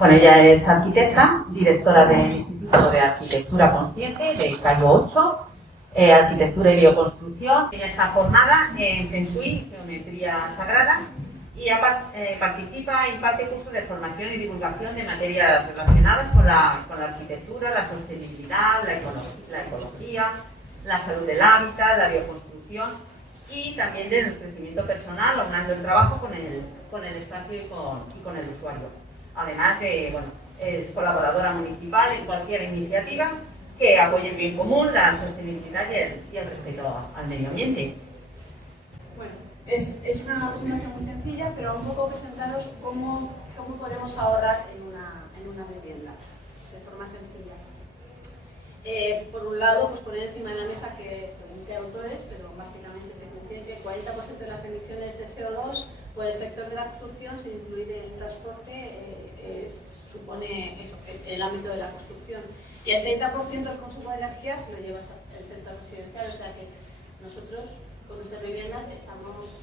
Bueno, ella es arquitecta, directora del Instituto de Arquitectura Consciente de Cayo 8, Arquitectura y Bioconstrucción. Ella está formada en Feng Shui, Geometría Sagrada, y participa e imparte cursos de formación y divulgación de materias relacionadas con la arquitectura, la sostenibilidad, la ecología, la salud del hábitat, la bioconstrucción y también del crecimiento personal, aunando el trabajo con el espacio y con el usuario. Además de, bueno, es colaboradora municipal en cualquier iniciativa que apoye el bien común, la sostenibilidad y el respeto al medio ambiente. Bueno, es una presentación muy sencilla, pero un poco presentaros cómo podemos ahorrar en una vivienda, de forma sencilla. Por un lado, pues poner encima de la mesa que, según qué autores, pero básicamente se coincide que el 40% de las emisiones de CO2 por el sector de la construcción, sin incluir el transporte, supone eso, el ámbito de la construcción. Y el 30% del consumo de energía se lo lleva el sector residencial, o sea que nosotros con nuestras viviendas estamos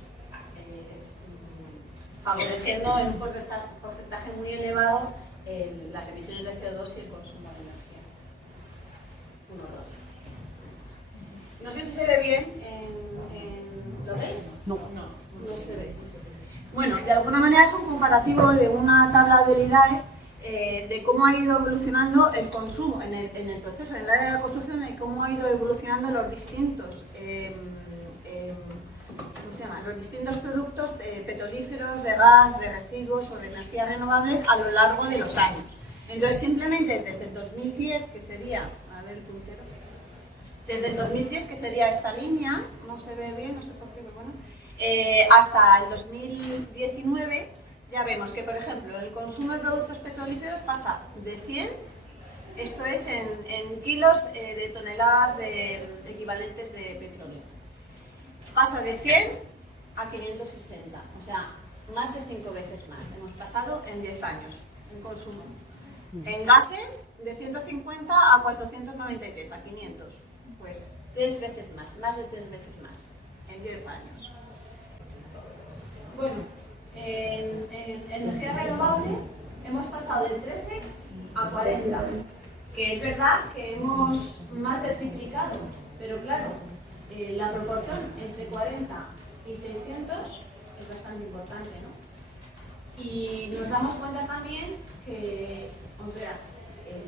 favoreciendo en un porcentaje muy elevado las emisiones de CO2 y el consumo de energía. Un horror. No sé si se ve bien. ¿Lo veis? No se ve. Bueno, de alguna manera es un comparativo de una tabla del IDAE de cómo ha ido evolucionando el consumo en el proceso, en el área de la construcción, y cómo ha ido evolucionando los distintos los distintos productos petrolíferos, de gas, de residuos o de energías renovables a lo largo de los años. Entonces, simplemente desde el 2010, que sería, desde el 2010, que sería esta línea, no se ve bien, no sé por qué, pero bueno, hasta el 2019, ya vemos que, por ejemplo, el consumo de productos petrolíferos pasa de 100, esto es en kilos de toneladas de equivalentes de petróleo, pasa de 100 a 560, o sea, más de 5 veces más. Hemos pasado en 10 años en consumo. En gases, de 150 a 493, a 500, pues 3 veces más de 3 veces más, en 10 años. Bueno, en energías renovables hemos pasado de 13 a 40, que es verdad que hemos más de triplicado, pero claro, la proporción entre 40 y 600 es bastante importante, ¿no? Y nos damos cuenta también que,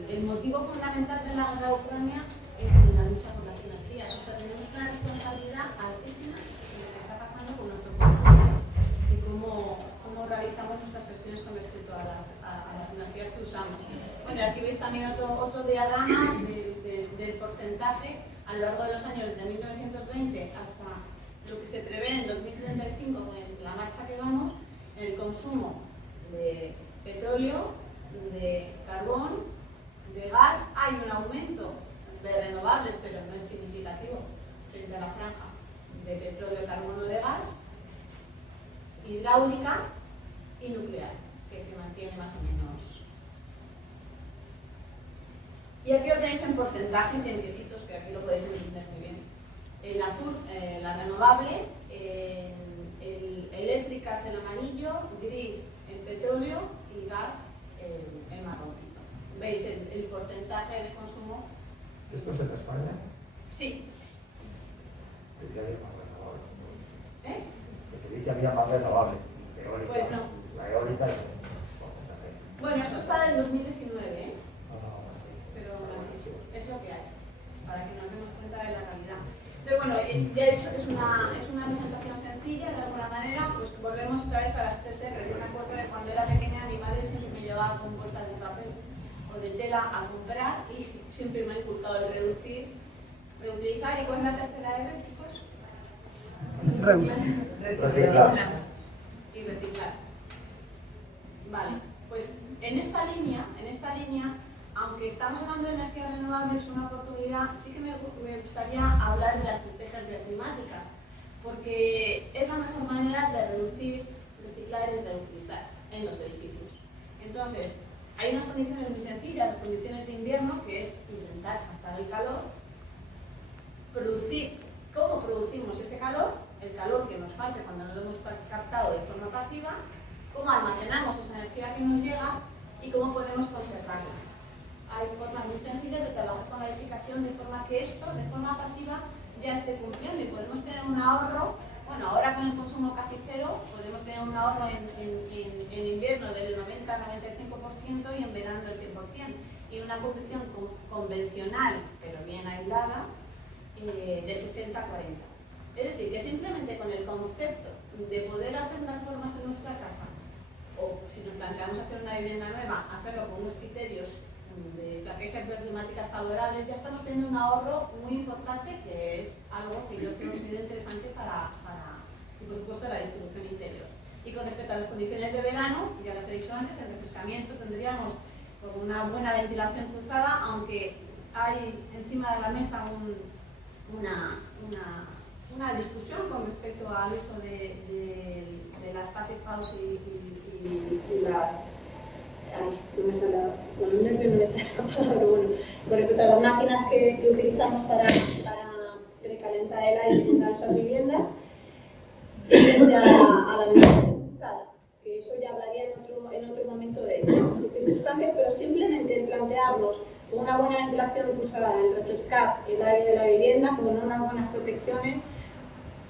el motivo fundamental de la guerra de Ucrania es la lucha por las energías. O sea, tenemos una responsabilidad altísima en lo que está pasando con nuestro consumo y cómo realizamos nuestras gestiones con respecto a las energías que usamos. Bueno, aquí veis también otro diagrama del porcentaje a lo largo de los años de 1920 hasta lo que se prevé en 2035 con la marcha que vamos, en el consumo de petróleo, de carbón, de gas. Hay un aumento de renovables, pero no es significativo frente a la franja de petróleo, carbono, de gas, hidráulica y nuclear, que se mantiene más o menos. Y aquí lo tenéis en porcentajes y en quesitos, que aquí lo podéis entender muy bien. En azul, la renovable, eléctricas en amarillo, gris el petróleo y gas el marroncito. ¿Veis el porcentaje de consumo? ¿Esto es en España? Sí. Decía que había más renovables. ¿Eh? Que había más renovables. Pues no. La eólica es... Bueno, esto está del 2019, ¿eh? Pero sí. es lo que hay, para que nos demos cuenta de la realidad. Pero bueno, ya he dicho que es una presentación sencilla, de alguna manera, pues volvemos otra vez a las 3R. Yo me acuerdo de cuando era pequeña, mi madre siempre me llevaba con bolsas de papel o de tela a comprar y siempre me ha inculcado el reducir, reutilizar. ¿Y cuál es la tercera R, chicos? Reciclar. Y reciclar. Vale, pues en esta línea, aunque estamos hablando de energías renovables, una oportunidad, sí que me gustaría hablar de las estrategias climáticas, porque es la mejor manera de reducir, reciclar y reutilizar en los edificios. Entonces, hay unas condiciones muy sencillas, las condiciones de invierno, que es intentar captar el calor, producir, ¿cómo producimos ese calor? El calor que nos falta cuando no lo hemos captado de forma pasiva, cómo almacenamos esa energía que nos llega y cómo podemos conservarla. Hay formas muy sencillas de trabajar con la edificación de forma que esto, de forma pasiva, ya esté cumpliendo y podemos tener un ahorro. Bueno, ahora con el consumo casi cero, podemos tener un ahorro en invierno del 90-95% y en verano del 100%. Y una producción convencional, pero bien aislada, del 60-40. Es decir, que simplemente con el concepto de poder hacer las formas en nuestra casa, o si nos planteamos hacer una vivienda nueva, hacerlo con unos criterios de estrategias climáticas favorables, ya estamos teniendo un ahorro muy importante, que es algo que yo creo que sería interesante para y por supuesto, la distribución interior. Y con respecto a las condiciones de verano, ya les he dicho antes, el refrescamiento tendríamos con una buena ventilación cruzada, aunque hay encima de la mesa una discusión con respecto al uso de las passive house y las... no me sale la palabra, bueno, con respecto a las máquinas que utilizamos para precalentar el aire en nuestras viviendas, frente a la ventilación cruzada, que eso ya hablaría en otro momento de esas circunstancias, pero simplemente plantearnos una buena ventilación cruzada, el refrescar el aire de la vivienda, con unas buenas protecciones,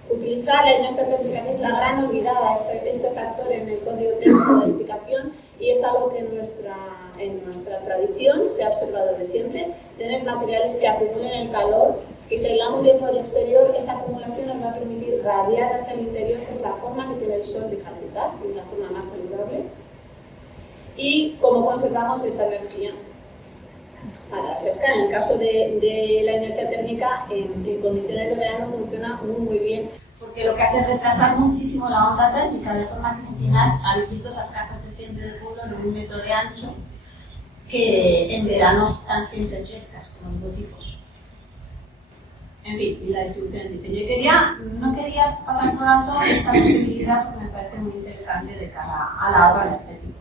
utilizar la inercia térmica, que es la gran olvidada, este factor en el código técnico de edificación, y es algo que en nuestra tradición se ha observado desde siempre, tener materiales que acumulen el calor, que si aislamos bien por el exterior, esa acumulación nos va a permitir radiar hacia el interior, que es la forma que tiene el sol de calentar, de una forma más saludable, y cómo conservamos esa energía para refrescar. En el caso de la inercia térmica, en condiciones de verano funciona muy bien, porque lo que hace es retrasar muchísimo la onda térmica, de forma que al final, habéis visto esas casas de siempre del pueblo de 1 metro de ancho, que en verano están siempre frescas, como los tifos. En fin, y la distribución del diseño. No quería pasar por alto esta posibilidad porque me parece muy interesante de cara al ahorro energético.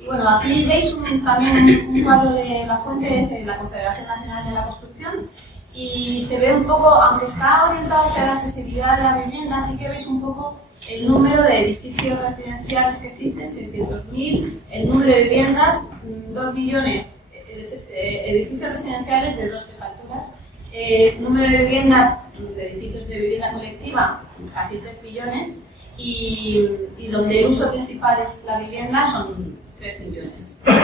Y bueno, aquí veis también un cuadro de la fuente, es la Confederación Nacional de la Construcción, y se ve un poco, aunque está orientado hacia la accesibilidad de la vivienda, sí que veis un poco el número de edificios residenciales que existen, 600.000, el número de viviendas, 2 millones, edificios residenciales de 2-3 alturas, número de viviendas, de edificios de vivienda colectiva, casi 3 millones, y donde el uso principal es la vivienda son 3 millones, 2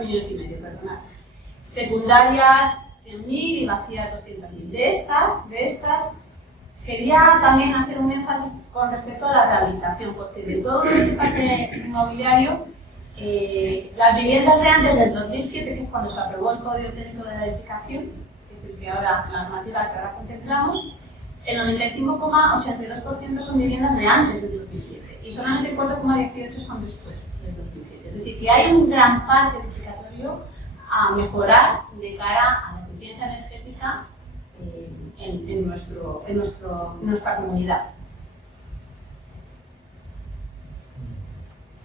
millones y medio, perdonad. Secundarias, 100.000 y vacías 200.000. De estas, quería también hacer un énfasis con respecto a la rehabilitación, porque de todo este parque inmobiliario, las viviendas de antes del 2007, que es cuando se aprobó el Código Técnico de la Edificación, que es el que ahora, la normativa que ahora contemplamos, el 95,82% son viviendas de antes del 2007 y solamente el 4,18% son después del 2007. Es decir, que hay un gran parque edificatorio a mejorar de cara a la eficiencia energética en nuestra comunidad.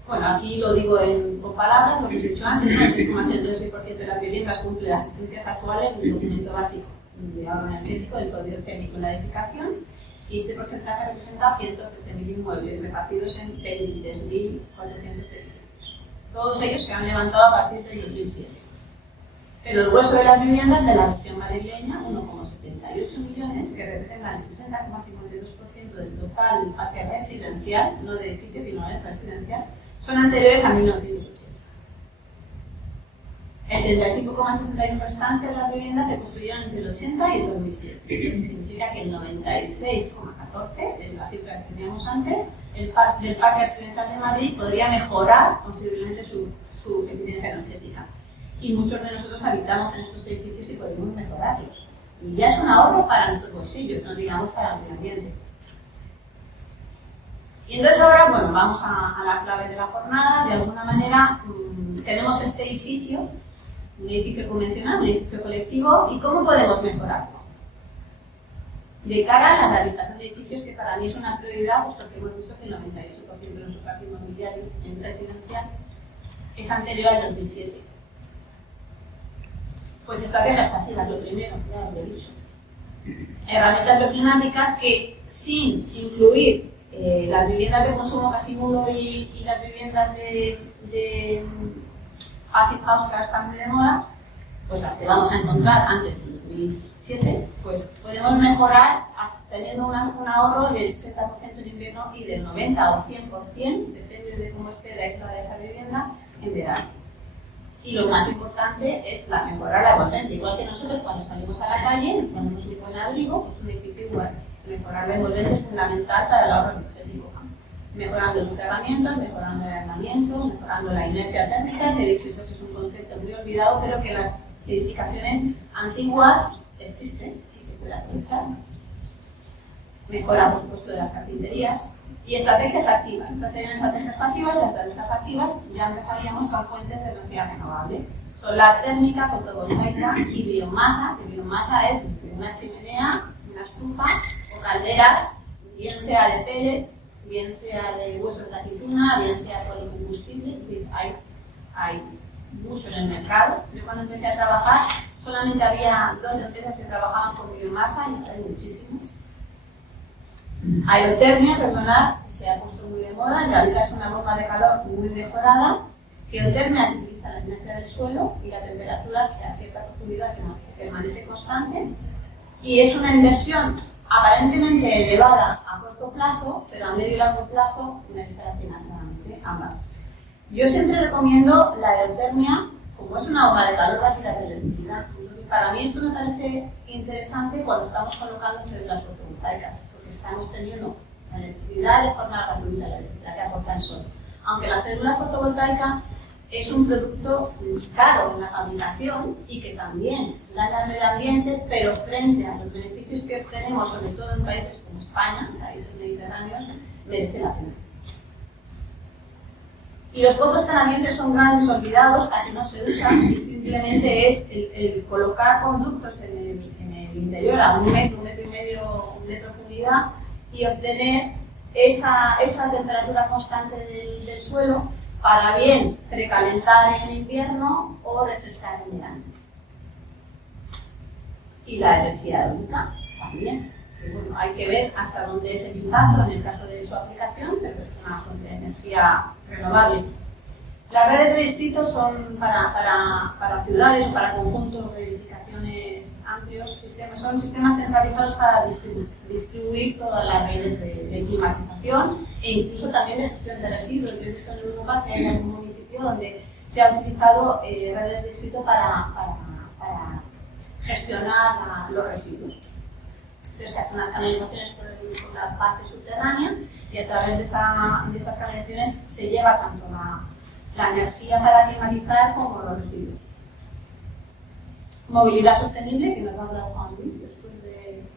Bueno, aquí lo digo con palabras, lo que he dicho antes, ¿no? El 3,86% de las viviendas cumple las exigencias actuales del documento básico de ahorro energético del Código Técnico de la Edificación, y este porcentaje representa 113.000 inmuebles repartidos en 23.400 edificios. Todos ellos se han levantado a partir del 2007. Pero el grueso de las viviendas de la región madrileña, 1,78 millones, que representan el 60,52% del total del parque residencial, no de edificios, sino de residencial, son anteriores a 1980. El 35,61% restante de las viviendas se construyeron entre el 80 y el 2007, lo que significa que el 96,14%, es la cifra que teníamos antes, del parque residencial de Madrid podría mejorar considerablemente su eficiencia energética. Y muchos de nosotros habitamos en estos edificios y podemos mejorarlos. Y ya es un ahorro para nuestros bolsillos, no digamos para el medio ambiente. Y entonces ahora, bueno, vamos a la clave de la jornada. De alguna manera tenemos este edificio, un edificio convencional, un edificio colectivo, ¿y cómo podemos mejorarlo? De cara a la rehabilitación de edificios, que para mí es una prioridad, puesto que hemos visto que el 98% de nuestro parque inmobiliario en residencial es anterior al 2007. Pues estrategias pasivas, lo primero, ya lo he dicho. Herramientas bioclimáticas que, sin incluir las viviendas de consumo casi nulo y las viviendas de Fast House que ahora están muy de moda, pues las que vamos a encontrar antes del 2007, pues podemos mejorar teniendo un ahorro del 60% en invierno y del 90 o 100%, depende de cómo esté la isla de esa vivienda, en verano. Y lo más importante es la mejora laboralmente, igual que nosotros cuando salimos a la calle, ponemos un buen abrigo, pues un edificio igual. Mejorar la envolvente es fundamental para el ahorro energético. Mejorando el enterramiento, mejorando el aislamiento, mejorando la inercia térmica, que he dicho esto es un concepto muy olvidado, pero que en las edificaciones antiguas existen y se puede aprovechar. Mejora, por supuesto, de las carpinterías y estrategias activas. Estas serían estrategias pasivas y las estrategias activas ya empezaríamos con fuentes de energía renovable. Solar térmica, fotovoltaica y biomasa, que biomasa es una chimenea, una estufa o calderas, bien sea de pellets, bien sea de huesos de aceituna, bien sea policombustible, es decir, hay mucho en el mercado. Yo cuando empecé a trabajar solamente había 2 empresas que trabajaban con biomasa y hay muchísimas. Aerotermia, perdonad, se ha puesto muy de moda, en realidad es una bomba de calor muy mejorada. Geotermia, que utiliza la inercia del suelo y la temperatura que a cierta profundidad se permanece constante. Y es una inversión aparentemente elevada a corto plazo, pero a medio y largo plazo merece la pena claramente ambas. Yo siempre recomiendo la aerotermia, como es una bomba de calor, rápida de electricidad. Para mí esto me parece interesante cuando estamos colocando células fotovoltaicas, porque estamos teniendo la electricidad de forma gratuita, la electricidad que aporta el sol. Aunque la célula fotovoltaica es un producto caro en la fabricación y que también daña al medio ambiente, pero frente a los beneficios que obtenemos, sobre todo en países como España, países mediterráneos, merece la pena. Y los pozos canadienses son grandes olvidados, casi no se usan, y simplemente es el colocar conductos en el interior a 1 metro, 1,5 metros de profundidad y obtener esa temperatura constante del suelo para bien precalentar en invierno o refrescar en verano. Y la energía eólica también. Bueno, hay que ver hasta dónde es el impacto en el caso de su aplicación, pero es una fuente de energía renovable. Las redes de distritos son para ciudades o para conjuntos de edificaciones amplios, son sistemas centralizados para distribuir todas las redes de climatización e incluso también de gestión de residuos. Yo he visto en Europa que hay algún municipio donde se ha utilizado redes de distrito para gestionar los residuos. Entonces se hacen unas canalizaciones por la parte subterránea y a través de esas canalizaciones se lleva tanto la energía para climatizar como los residuos. Movilidad sostenible, que nos va a hablar Juan Luis después de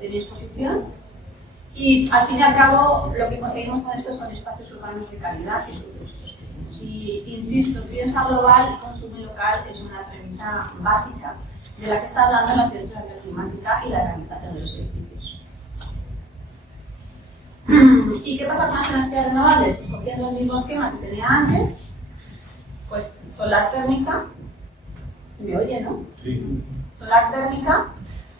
mi exposición. Y al fin y al cabo, lo que conseguimos con esto son espacios urbanos de calidad. Y insisto, piensa global y consumo local es una premisa básica de la que está hablando la arquitectura bioclimática y la rehabilitación de los edificios. ¿Y qué pasa con las energías renovables? Pues cogiendo el mismo esquema que tenía antes, pues solar térmica, ¿se me oye, no? Sí. Solar térmica,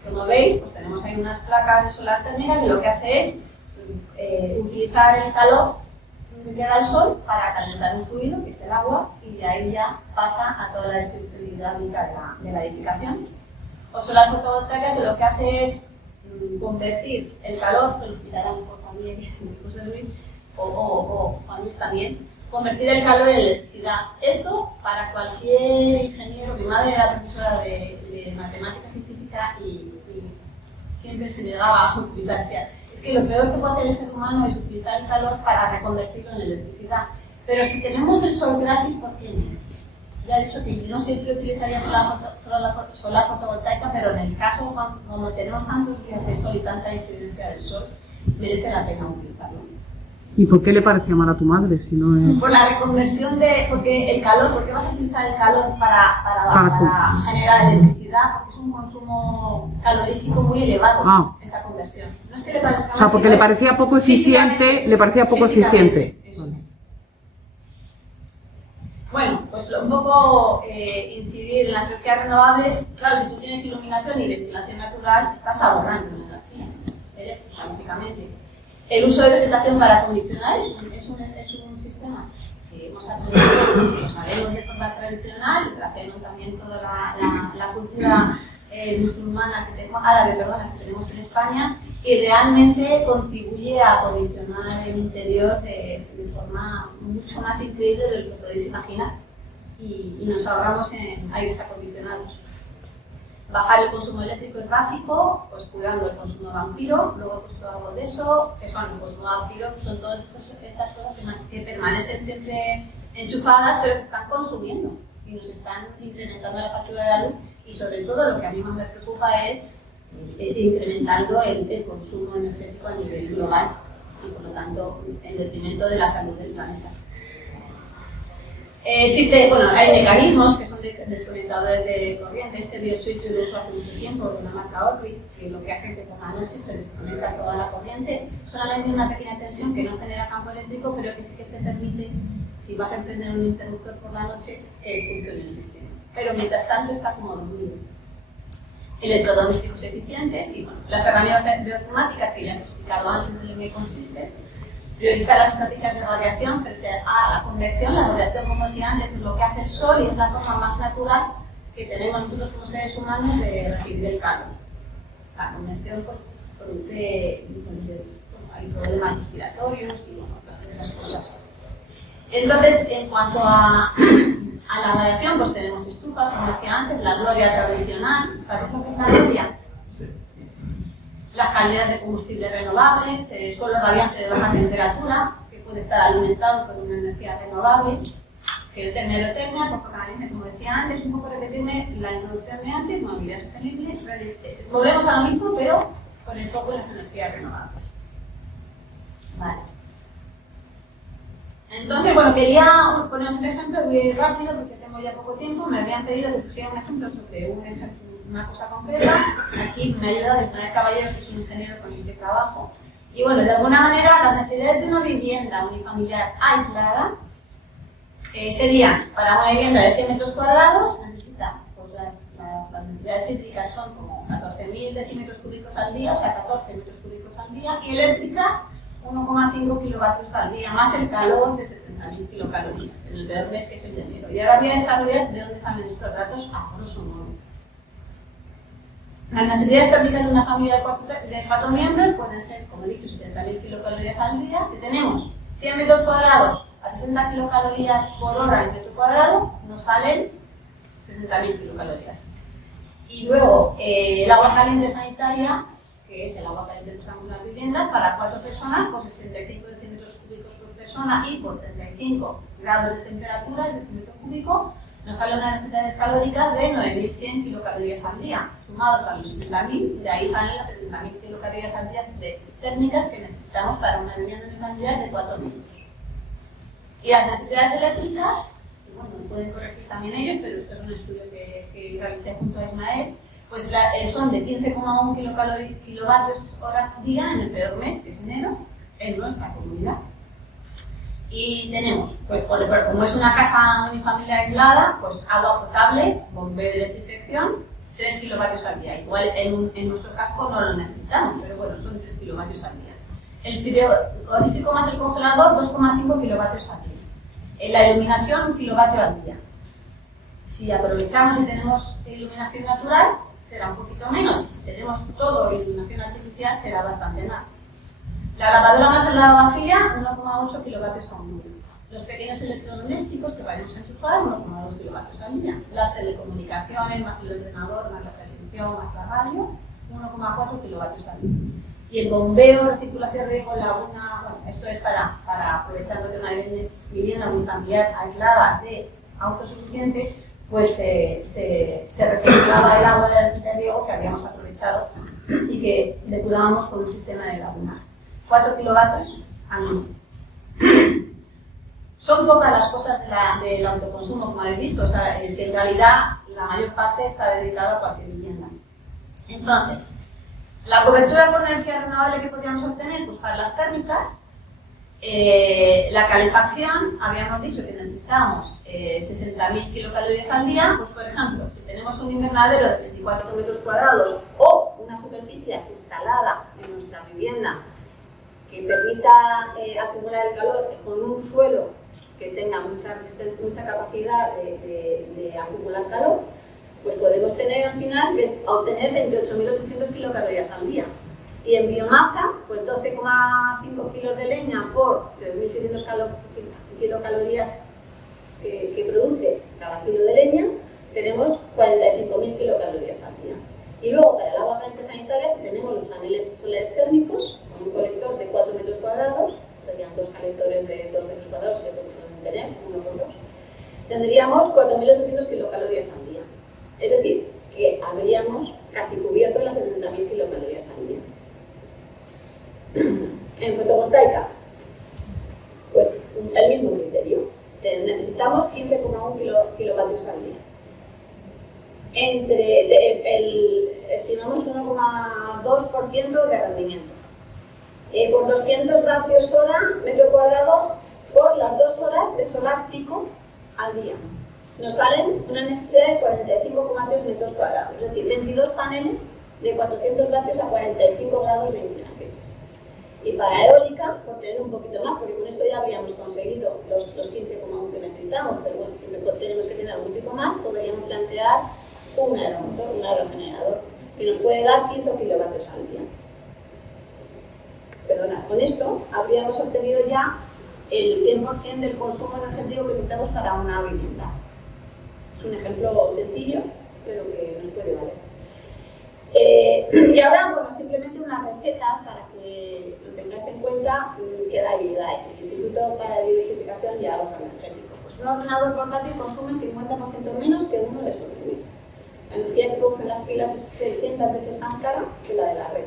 como veis, pues tenemos ahí unas placas de solar térmica que lo que hace es utilizar el calor que da el sol para calentar un fluido, que es el agua, y de ahí ya pasa a toda la distribución hidráulica de la edificación. O solar fotovoltaica, que lo que hace es convertir el calor, que lo explicará mejor también José Luis, o Juan Luis también, convertir el calor en electricidad. Esto para cualquier ingeniero. Mi madre era profesora de matemáticas y física y siempre se negaba a utilizar. Es que lo peor que puede hacer el ser humano es utilizar el calor para reconvertirlo en electricidad. Pero si tenemos el sol gratis, ¿por qué no? Ya he dicho que no siempre utilizaría solar fotovoltaica, pero en el caso, como tenemos tantos días de sol y tanta incidencia del sol, merece la pena utilizarlo. ¿Y por qué le parecía mal a tu madre si no es...? Por la reconversión porque el calor, ¿por qué vas a utilizar el calor para generar electricidad? Porque es un consumo calorífico muy elevado, esa conversión. No es que le parezca mal, o sea, porque le parecía poco eficiente, Eso es. Bueno, pues un poco incidir en las energías renovables. Claro, si tú tienes iluminación y ventilación natural, estás ahorrando energía, básicamente. El uso de vegetación para acondicionar es un sistema que hemos aprendido, que lo sabemos de forma tradicional, hacemos también toda la cultura musulmana que tenemos, árabe, perdona, que tenemos en España, y realmente contribuye a condicionar el interior de forma mucho más increíble de lo que podéis imaginar, y nos ahorramos en aires acondicionados. Bajar el consumo eléctrico es básico, pues cuidando el consumo vampiro, luego pues todo algo de eso, que son el consumo vampiro, son todas estas cosas que permanecen siempre enchufadas, pero que están consumiendo y nos están incrementando la factura de la luz, y sobre todo lo que a mí más me preocupa es incrementando el consumo energético a nivel global y por lo tanto en detrimento de la salud del planeta. Hay mecanismos que son desconectadores de corriente. Este BioSwitch yo lo uso hace mucho tiempo de la marca Orbi, que lo que hace es que por la noche se desconecta toda la corriente, solamente una pequeña tensión que no genera campo eléctrico, pero que sí que te permite, si vas a encender un interruptor por la noche, que funcione el sistema. Pero mientras tanto está como dormido. Electrodomésticos eficientes y las herramientas bioinformáticas que ya os he explicado antes de en qué consiste. Priorizar las estrategias de radiación frente a la convección. La radiación, como decía antes, es lo que hace el sol y es la forma más natural que tenemos nosotros como seres humanos de recibir el calor. La convección produce hay problemas respiratorios y todas esas cosas. Entonces, en cuanto a la radiación, pues tenemos estufas, como decía antes, la gloria tradicional. ¿Sabes lo que es la gloria? Las calderas de combustibles renovables, suelo radiante de baja temperatura, que puede estar alimentado por una energía renovable, geotermia, como decía antes, un poco repetirme la introducción de antes, movilidad sostenible, volvemos a lo mismo, pero con el foco en las energías renovables. Vale. Entonces, bueno, quería poner un ejemplo muy rápido, porque tengo ya poco tiempo. Me habían pedido que pusiera un ejemplo sobre una cosa concreta. Aquí me ha ayudado Ismael Caballero, que es un ingeniero con el que trabajo. Y bueno, de alguna manera, las necesidades de una vivienda unifamiliar aislada serían, para una vivienda de 100 metros cuadrados, necesita, pues las necesidades hídricas son como 14.000 decímetros cúbicos al día, o sea, 14 metros cúbicos al día, y eléctricas, 1,5 kilovatios al día, más el calor de 70.000 kilocalorías, en el peor mes que es el de enero. Y ahora voy a desarrollar de dónde salen estos datos a grosso modo. Las necesidades térmicas de una familia de 4 miembros pueden ser, como he dicho, 70.000 kilocalorías al día. Si tenemos 100 metros cuadrados a 60 kilocalorías por hora en metro cuadrado, nos salen 70.000 kilocalorías. Y luego, el agua caliente sanitaria, que es el agua caliente que usamos en las viviendas, para 4 personas, por 65 decímetros cúbicos por persona y por 35 grados de temperatura el decímetro cúbico, nos salen unas necesidades calóricas de 9.100 kilocalorías al día, sumados a los 60.000, de ahí salen las 70.000 kilocalorías al día de térmicas que necesitamos para una vivienda unifamiliar de 4 metros. Y las necesidades eléctricas, que bueno, pueden corregir también ellos, pero esto es un estudio que realicé junto a Ismael, pues son de 15,1 kilovatios horas día en el peor mes, que es enero, en nuestra comunidad. Y tenemos, pues, como es una casa unifamiliar aislada, pues agua potable, bombeo y desinfección, 3 kilovatios al día. Igual en nuestro casco no lo necesitamos, pero bueno, son 3 kilovatios al día. El frigorífico más el congelador, 2,5 kilovatios al día. La iluminación, 1 kilovatio al día. Si aprovechamos y tenemos iluminación natural, será un poquito menos. Si tenemos todo iluminación artificial, será bastante más. La lavadora más el lavavajilla, 1,8 kilovatios al día. Los pequeños electrodomésticos que vayamos a enchufar, 1,2 kilovatios al día. Las telecomunicaciones, más el ordenador, más la televisión, más la radio, 1,4 kilovatios al día. Y el bombeo, recirculación de riego, laguna, bueno, esto es para aprovechando de una vivienda unifamiliar aislada de autosuficiente, pues se reciclaba el agua del riego que habíamos aprovechado y que depurábamos con un sistema de laguna. 4 kilovatios al día. Son pocas las cosas del autoconsumo, como habéis visto, o sea, que en realidad la mayor parte está dedicada a cualquier vivienda. Entonces, la cobertura con energía renovable que podríamos obtener, pues para las térmicas, la calefacción, habíamos dicho que necesitamos 60.000 kilocalorías al día, pues por ejemplo, si tenemos un invernadero de 24 metros cuadrados o una superficie instalada en nuestra vivienda que permita acumular el calor con un suelo que tenga mucha capacidad de acumular calor, pues podemos tener al final obtener 28.800 kilocalorías al día. Y en biomasa, pues 12,5 kilos de leña por 3.600 kilocalorías que produce cada kilo de leña, tenemos 45.000 kilocalorías al día. Y luego, para el agua caliente sanitaria, si tenemos los paneles solares térmicos, con un colector de 4 metros cuadrados, serían 2 colectores de 2 metros cuadrados, que es lo que suelen tener, uno por dos, tendríamos 4.800 kilocalorías al día. Es decir, que habríamos casi cubierto las 70.000 kilocalorías al día. En fotovoltaica, pues el mismo criterio. Necesitamos 15,1 kilovatios al día. Estimamos 1,2% de rendimiento. Por 200 vatios hora metro cuadrado por las 2 horas de solar pico al día. Nos salen una necesidad de 45,3 metros cuadrados, es decir, 22 paneles de 400 vatios a 45 grados de inclinación. Y para eólica, por tener un poquito más, porque con esto ya habríamos conseguido los 15,1 que necesitamos, pero bueno, siempre tenemos que tener algún pico más, podríamos plantear un aeromotor, un aerogenerador, que nos puede dar 15 kilovatios al día. Perdona, con esto habríamos obtenido ya el 100% del consumo energético que necesitamos para una vivienda. Es un ejemplo sencillo, pero que nos puede valer. Y ahora, bueno, simplemente unas recetas para que lo tengáis en cuenta, que da el Instituto para la Diversificación y Ahorro Energético. Pues un ordenador portátil consume el 50% menos que uno de sus redes. La energía que producen las pilas es 600 veces más cara que la de la red.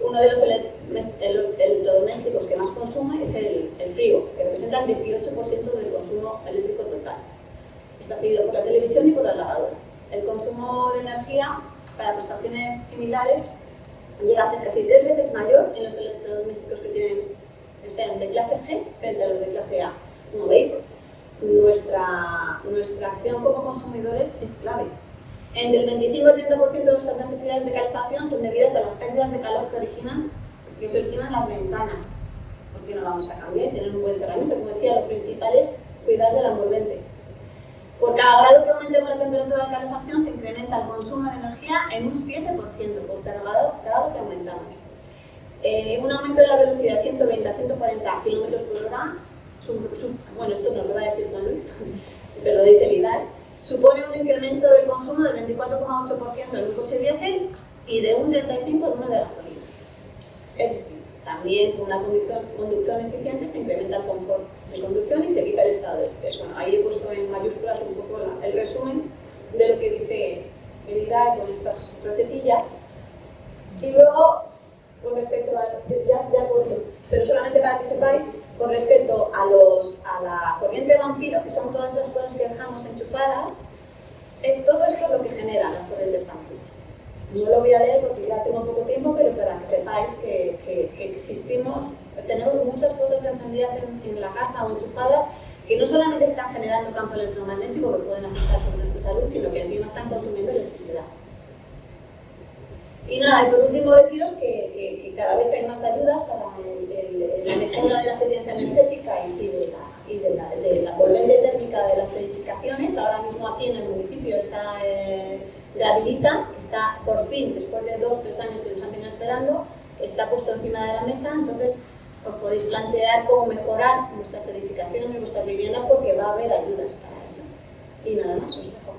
Uno de los electrodomésticos que más consume es el frigo, que representa el 18% del consumo eléctrico total. Está seguido por la televisión y por la lavadora. El consumo de energía para prestaciones similares llega a ser casi 3 veces mayor en los electrodomésticos que están de clase G frente a los de clase A. Como veis, nuestra acción como consumidores es clave. Entre el 25 y el 30% de nuestras necesidades de calefacción son debidas a las pérdidas de calor que se originan las ventanas. Porque no vamos a cambiar y tener un buen cerramiento. Como decía, lo principal es cuidar del envolvente. Por cada grado que aumentemos la temperatura de calefacción se incrementa el consumo de energía en un 7% por cada grado que aumentamos. Un aumento de la velocidad de 120 a 140 km por hora, bueno, esto nos lo va a decir Don Luis, pero lo dice el IDAE, supone un incremento del consumo del 24,8% en un coche diésel y de un 35% en uno de gasolina. Es decir, también con una conducción eficiente se incrementa el confort de conducción y se quita el estado de estrés. Bueno, ahí he puesto en mayúsculas un poco el resumen de lo que dice el IDAE con estas recetillas. Y luego, con respecto a... ya puedo, pero solamente para que sepáis, con respecto a la corriente de vampiro, que son todas las cosas que dejamos enchufadas, todo esto es lo que genera las corrientes vampiro. No lo voy a leer porque ya tengo poco tiempo, pero para que sepáis que existimos, tenemos muchas cosas encendidas en la casa o enchufadas que no solamente están generando campo electromagnético que pueden afectar sobre nuestra salud, sino que encima están consumiendo electricidad. Y nada, y por último deciros que cada vez hay más ayudas para la mejora de la eficiencia energética y de la volvente térmica de las edificaciones. Ahora mismo aquí en el municipio está rehabilita, está por fin, después de 2 o 3 años que nos han venido esperando, está puesto encima de la mesa, entonces os podéis plantear cómo mejorar vuestras edificaciones, vuestras viviendas, porque va a haber ayudas para ello. Y nada más, os dejo.